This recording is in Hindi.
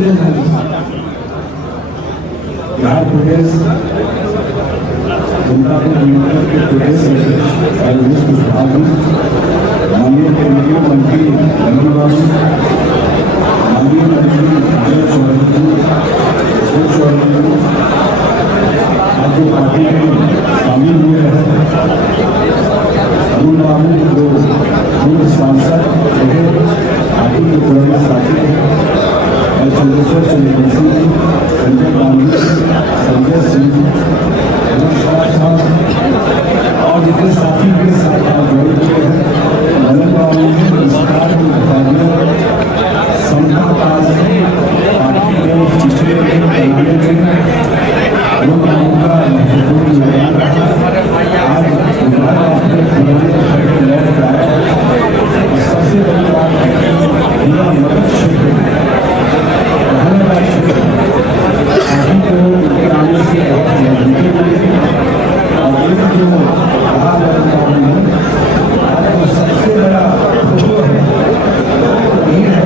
Bihaar Pradesh जनता पार्टी के प्रदेश अध्यक्ष कुशवाहा माननीय केंद्रीय मंत्री रमन बाबू, माननीय मंत्री विजय चौधरी आज जो पार्टी में शामिल हुए हैं, अरुण बाबू जो पूर्व सांसद रहे, पार्टी के पुराने साथी और चंद्रेश्वर चंद्रवंशी जी, संजय गांधी, संजय सिंह और जितने साथी के साथ जुड़े हुए हैं, रमन बाबू ने सरकार की उपलब्धियों समता पार्टी को पिछले बनाने में रमन बाबू का महत्वपूर्ण योगदान रहा। आज दोबारा अपने पुराने घर में लौट आए और सबसे बड़ी बात है जिला मदद क्षेत्र पार्टी को उनके आने से बहुत मजबूती मिली और एक जो रहा रमन बाबू ने आज वो सबसे बड़ा फोटो है ये है